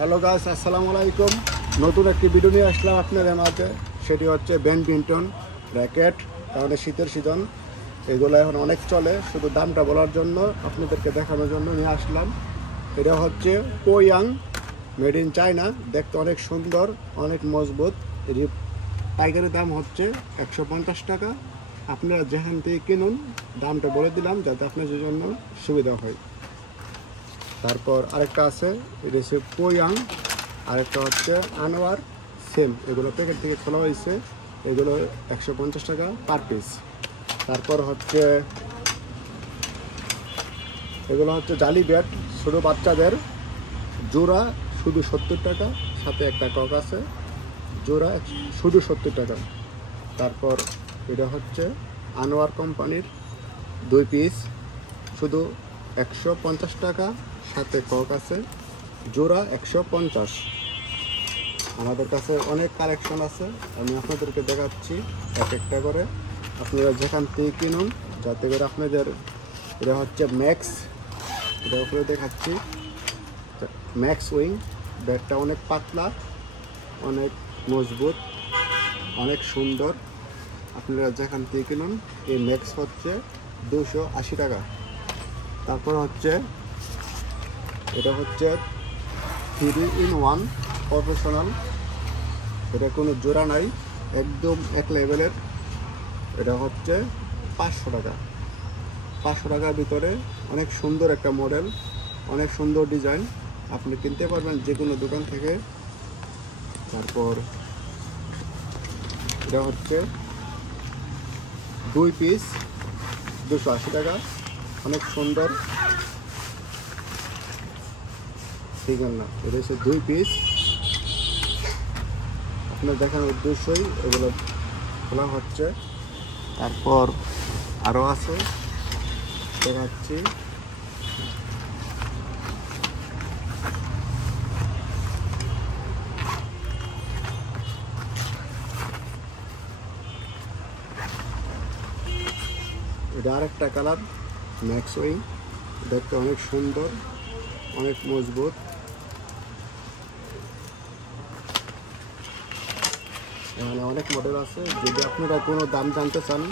Hello guys, আসসালামু আলাইকুম। নতুন একটি ভিডিও নিয়ে আসলাম আপনাদের মাঝে। সেটি হচ্ছে ব্যাডমিন্টন র্যাকেট। কারণ শীতের সিজন, এগুলো এখন অনেক চলে। শুধু দামটা বলার জন্য, আপনাদেরকে দেখানোর জন্য নিয়ে আসলাম। এটা হচ্ছে পোয়াং, মেড ইন চায়না। দেখতে অনেক সুন্দর, অনেক মজবুত। এর পাইকারি দাম হচ্ছে 150 টাকা। আপনারা যেখান থেকে কিনুন দামটা বলে দিলাম, যাতে আপনাদের জন্য সুবিধা হয়। তারপর আরেকটা আছে, এটা হচ্ছে পোয়াং, আরেকটা হচ্ছে আনোয়ার। সেম, এগুলো প্যাকেট থেকে খোলা হয়েছে। এগুলো 150 টাকা পার পিস। তারপর হচ্ছে এগুলো হচ্ছে জালি ব্যাট, ছোটো বাচ্চাদের। জোড়া শুধু 70 টাকা, সাথে একটা কক আছে। জোড়া শুধু 70 টাকা। তারপর এটা হচ্ছে আনোয়ার কোম্পানির 2 পিস, শুধু 150 টাকা, সাথে কক আছে। জোড়া 150। আমাদের কাছে অনেক কালেকশন আছে, আমি আপনাদেরকে দেখাচ্ছি এক একটা করে। আপনারা যেখান থেকে কিনুন, যাতে করে আপনাদের। এটা হচ্ছে ম্যাক্স, এটা উপরে দেখাচ্ছি ম্যাক্স উইং। ব্যাটটা অনেক পাতলা, অনেক মজবুত, অনেক সুন্দর। আপনারা যেখান থেকে কিনুন। এই ম্যাক্স হচ্ছে 280 টাকা। তারপর হচ্ছে এটা হচ্ছে 3-in-1 প্রফেশনাল। এটা কোনো জোড়া নাই, একদম এক লেভেলের। এটা হচ্ছে 500 টাকা। 500 টাকার ভিতরে অনেক সুন্দর একটা মডেল, অনেক সুন্দর ডিজাইন। আপনি কিনতে পারবেন যে কোনো দোকান থেকে। তারপর এটা হচ্ছে 2 পিস, 280 টাকা। অনেক সুন্দর, ঠিক না? এটা হচ্ছে 2 পিস। আপনার দেখানোর উদ্দেশ্যই এগুলো খোলা হচ্ছে। তারপর আরও আছে, দেখাচ্ছি। এটা আরেকটা কালার, ম্যাক্স উইং। দেখতে অনেক সুন্দর, অনেক মজবুত। এখানে অনেক মডেল আছে। যদি আপনারা কোনো দাম জানতে চান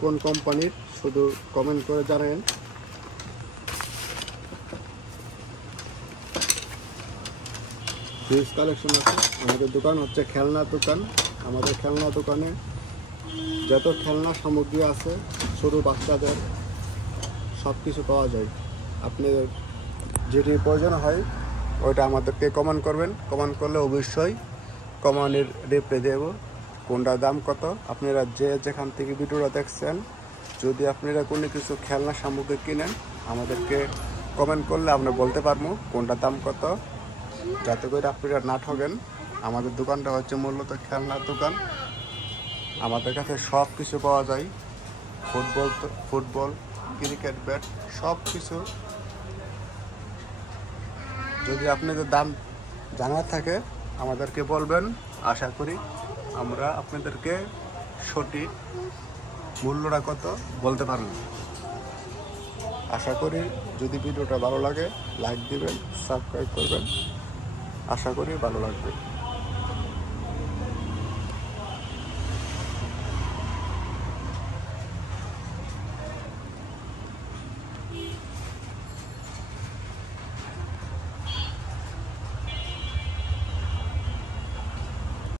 কোন কোম্পানির, শুধু কমেন্ট করে জানাবেন। হিউজ কালেকশন আছে। আমাদের দোকান হচ্ছে খেলনা দোকান। আমাদের খেলনা দোকানে যত খেলনা সামগ্রী আছে, ছোটো বাচ্চাদের সব কিছু পাওয়া যায়। আপনাদের যেটি প্রয়োজন হয় ওইটা আমাদেরকে কমেন্ট করবেন। কমেন্ট করলে অবশ্যই কমানের রিপ্লাই দেব, কোনটা দাম কত। আপনারা যেখান থেকে ভিডিওটা দেখছেন, যদি আপনারা কোনো কিছু খেলনা সামগ্রী কিনেন, আমাদেরকে কমেন্ট করলে আমরা বলতে পারবো কোনটা দাম কত, যাতে করে আপনারা না ঠকেন। আমাদের দোকানটা হচ্ছে মূলত খেলনার দোকান। আমাদের কাছে সব কিছু পাওয়া যায়, ফুটবল, ক্রিকেট ব্যাট, সব কিছু। যদি আপনাদের দাম জানা থাকে আমাদেরকে বলবেন। আশা করি আমরা আপনাদেরকে সঠিক মূল্যটা কত বলতে পারব। আশা করি যদি ভিডিওটা ভালো লাগে লাইক দিবেন, সাবস্ক্রাইব করবেন। আশা করি ভালো লাগবে।